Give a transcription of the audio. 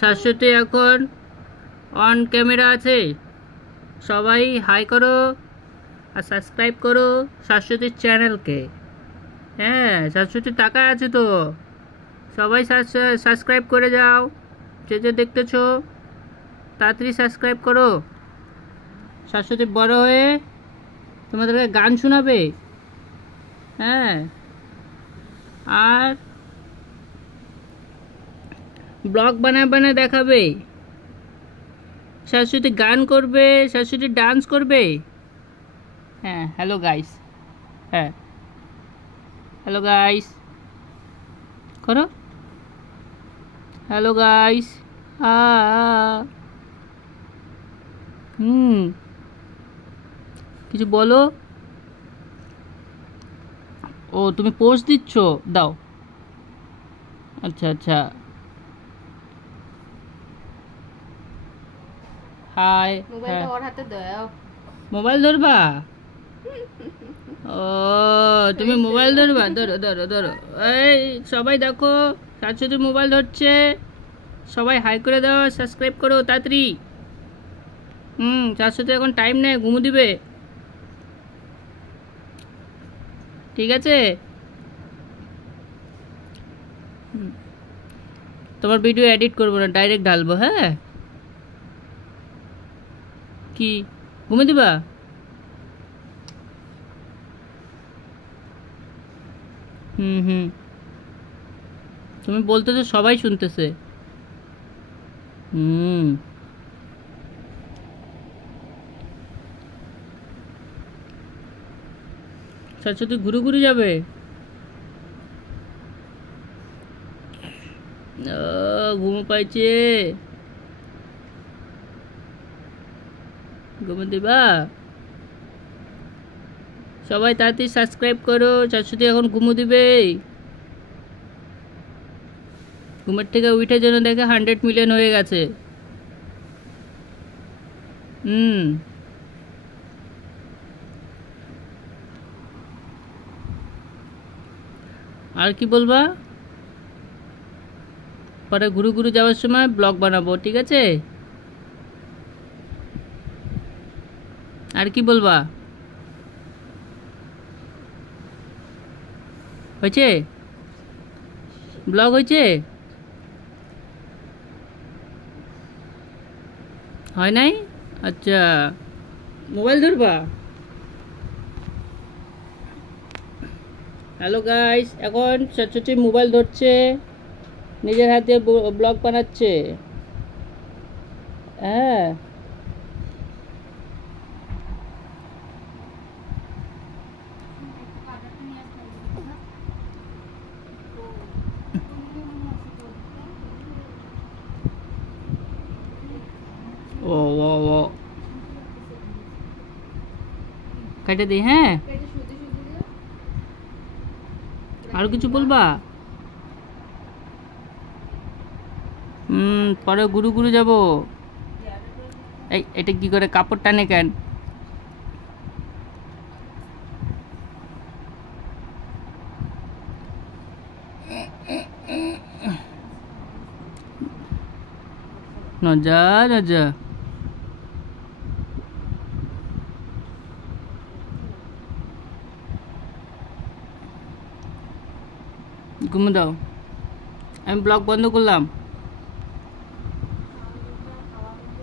শাশ্বতী এখন on camera আছে। সবাই হাই করো আর সাবস্ক্রাইব করো শাশ্বতীর চ্যানেলকে। হ্যাঁ, শাশ্বতী টাকা আছে তো, সবাই সাবস্ক্রাইব করে যাও। যে যে দেখতেছো তাড়াতাড়ি সাবস্ক্রাইব করো। শাশ্বতী বড় হয়ে তোমাদেরকে গান শোনাবে। হ্যাঁ, আর ব্লগ বানায় দেখাবে। শাশ্বতী গান করবে, শাশ্বতী ডান্স করবে। হ্যাঁ, হ্যালো গাইস। হ্যাঁ, হ্যালো গাইস করো। Hello guys. আ কিছু বলো। ও, তুমি পোস্ট দিচ্ছ, দাও। আচ্ছা আচ্ছা, হাই। মোবাইলটা ওর হাতে দাও। মোবাইল ধরবা? ও, তুমি মোবাইল ধরবা? ধরো ধরো ধরো। এই সবাই দেখো, শাশ্বতী মোবাইল ধরছে। সবাই হাই করে দাও, সাবস্ক্রাইব করো তাড়াতাড়ি। শাশ্বতী এখন টাইম নেই, ঘুমো দিবে। ঠিক আছে, তোমার ভিডিও এডিট করবো না, ডাইরেক্ট ঢালবো। হ্যাঁ, কি ঘুমে দিবা? হুম, তুমি বলতেছো, সবাই শুনতেছে। হুম, শাশ্বতী ঘুরে ঘুরে যাবে। ঘুম পাইছে, ঘুমে দিবা? সবাই তাড়াতাড়ি সাবস্ক্রাইব করো, শাশ্বতী এখন ঘুমো দিবে। ঘুমের থেকে উঠে যেন দেখে 100 মিলিয়ন হয়ে গেছে। আর কি বলবা? পরে ঘুরে ঘুরে যাওয়ার সময় ব্লগ বানাবো, ঠিক আছে? আর কি বলবা? হয়েছে? ব্লগ হয়েছে? হয় নাই? আচ্ছা, মোবাইল ধরবা? হ্যালো গাইস, এখন শাশ্বতী মোবাইল ধরছে, নিজের হাতে ব্লগ বানাচ্ছে। হ্যাঁ, ও ও ও কেটে দিই। হ্যাঁ, আর কিছু বলবা? পরে গুরু গুরু যাবো। এই, এটা কি করে কাপড় টানে কেন? নজা নজা, ঘুমে দাও। আমি ব্লগ বন্ধ করলাম।